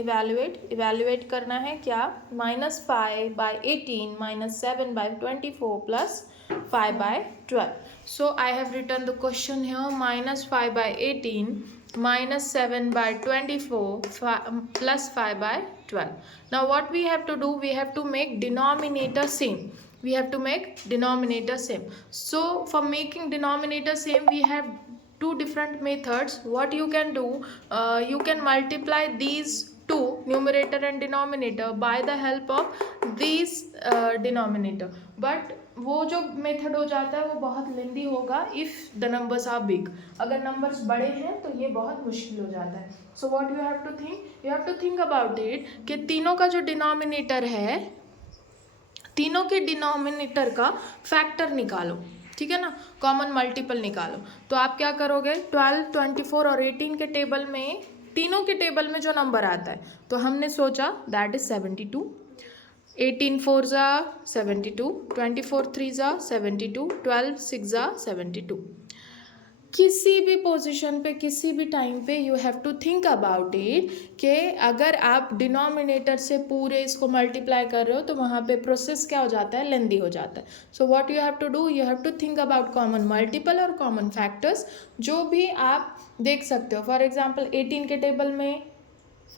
Evaluate करना है क्या, -5/18 -7/24 plus 5/12. So I have written the question here, -5/18 -7/24 plus 5/12. Now what we have to do, we have to make denominator same. So for making denominator same, we have two different methods. What you can do, you can multiply these two, numerator and denominator, by the help of these denominator. But वो जो method हो जाता है वो बहुत lengthy होगा if the numbers are big. अगर numbers बड़े हैं तो ये बहुत मुश्किल हो जाता है. So what you have to think about it कि तीनों का जो डिनोमिनेटर है, तीनों के डिनोमिनेटर का फैक्टर निकालो, ठीक है ना, कॉमन मल्टीपल निकालो. तो आप क्या करोगे, 12, 24 और 18 के टेबल में, तीनों के टेबल में जो नंबर आता है, तो हमने सोचा दैट इज 72. 18 4 ज़ा 72, 24 3 ज़ा 72, 12 6 ज़ा 72. किसी भी पोजीशन पे, किसी भी टाइम पे you have to think about it कि अगर आप डिनोमिनेटर से पूरे इसको मल्टीप्लाई कर रहे हो तो वहाँ पे प्रोसेस क्या हो जाता है, लेंदी हो जाता है. So what you have to do, you have to think about common multiple और कॉमन फैक्टर्स जो भी आप देख सकते हो. फॉर एग्जाम्पल 18 के टेबल में,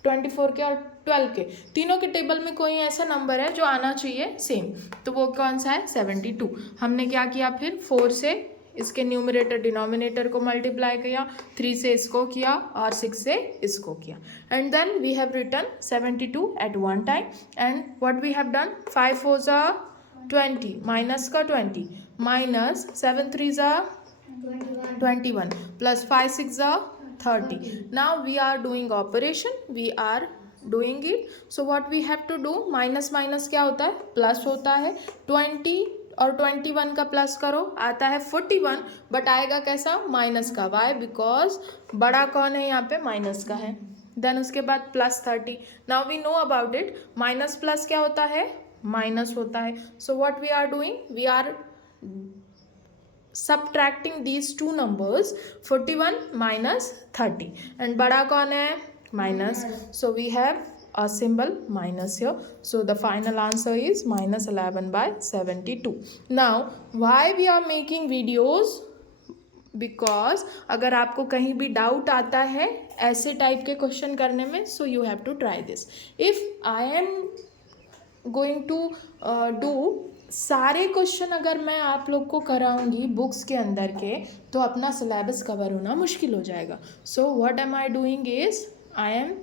24 के और 12 के, तीनों के टेबल में कोई ऐसा नंबर है जो आना चाहिए सेम, तो वो कौन सा है, 72. हमने क्या किया, फिर 4 से इसके न्यूमरेटर डिनोमिनेटर को मल्टीप्लाई किया, 3 से इसको किया और 6 से इसको किया, and then we have written 72 at one time. And what we have done, 5 4 ज़ा 20, माइनस का 20, माइनस 7 3 ज़ा 21, प्लस 5 6 ज़ा 30. Now we are doing operation, we are doing it. So what we have to do, minus minus क्या होता है, plus होता है. 20 और 21 का प्लस करो, आता है 41, बट आएगा कैसा, माइनस का. वाई, बिकॉज बड़ा कौन है यहाँ पे, माइनस का है. देन उसके बाद plus 30. Now we know about it, minus plus क्या होता है, माइनस होता है. So what we are doing, we are subtracting these two numbers, 41 minus 30, and बड़ा कौन है, minus. So we have a symbol minus here. So the final answer is minus 11/72. Now why we are making videos, because अगर आपको कहीं भी doubt आता है ऐसे टाइप के क्वेश्चन करने में, so you have to try this. If I am going to do सारे क्वेश्चन अगर मैं आप लोग को कराऊंगी बुक्स के अंदर के, तो अपना सिलेबस कवर होना मुश्किल हो जाएगा. So what am I doing is, I am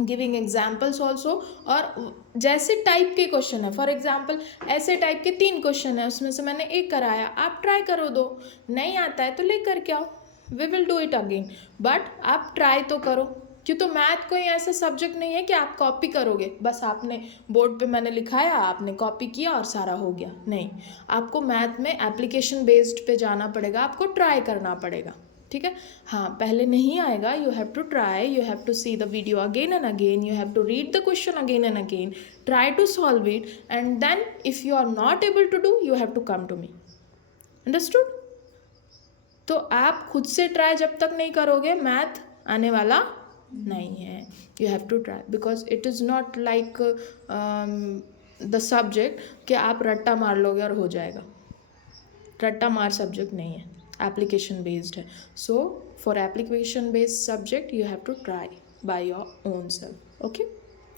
giving examples also. और जैसे टाइप के क्वेश्चन है, फॉर एग्जाम्पल ऐसे टाइप के 3 क्वेश्चन है, उसमें से मैंने एक कराया, आप ट्राई करो, 2 नहीं आता है तो लेकर के आओ, we will do it again, but आप ट्राई तो करो. क्यों, तो मैथ कोई ऐसा सब्जेक्ट नहीं है कि आप कॉपी करोगे, बस आपने बोर्ड पे मैंने लिखाया, आपने कॉपी किया और सारा हो गया. नहीं, आपको मैथ में एप्लीकेशन बेस्ड पे जाना पड़ेगा, आपको ट्राई करना पड़ेगा, ठीक है. हाँ, पहले नहीं आएगा, you have to try, you have to see the video again and again, you have to read the question again and again, try to solve it, and then if you are not able to do, you have to come to me. Understood. तो आप खुद से try जब तक नहीं करोगे, math आने वाला नहीं है. You have to try, because it is not like the subject कि आप रट्टा मार लोगे और हो जाएगा. रट्टा मार सब्जेक्ट नहीं है, एप्लीकेशन बेस्ड है. So for application based subject you have to try by your own self. Okay,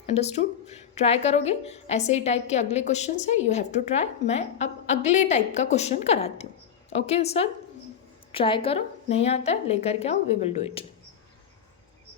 understood. Try करोगे, ऐसे ही टाइप के अगले क्वेश्चन है, यू हैव टू ट्राई. मैं अब अगले टाइप का क्वेश्चन कराती हूँ. ओके सर, ट्राई करो, नहीं आता है लेकर के आओ, वी विल डू इट.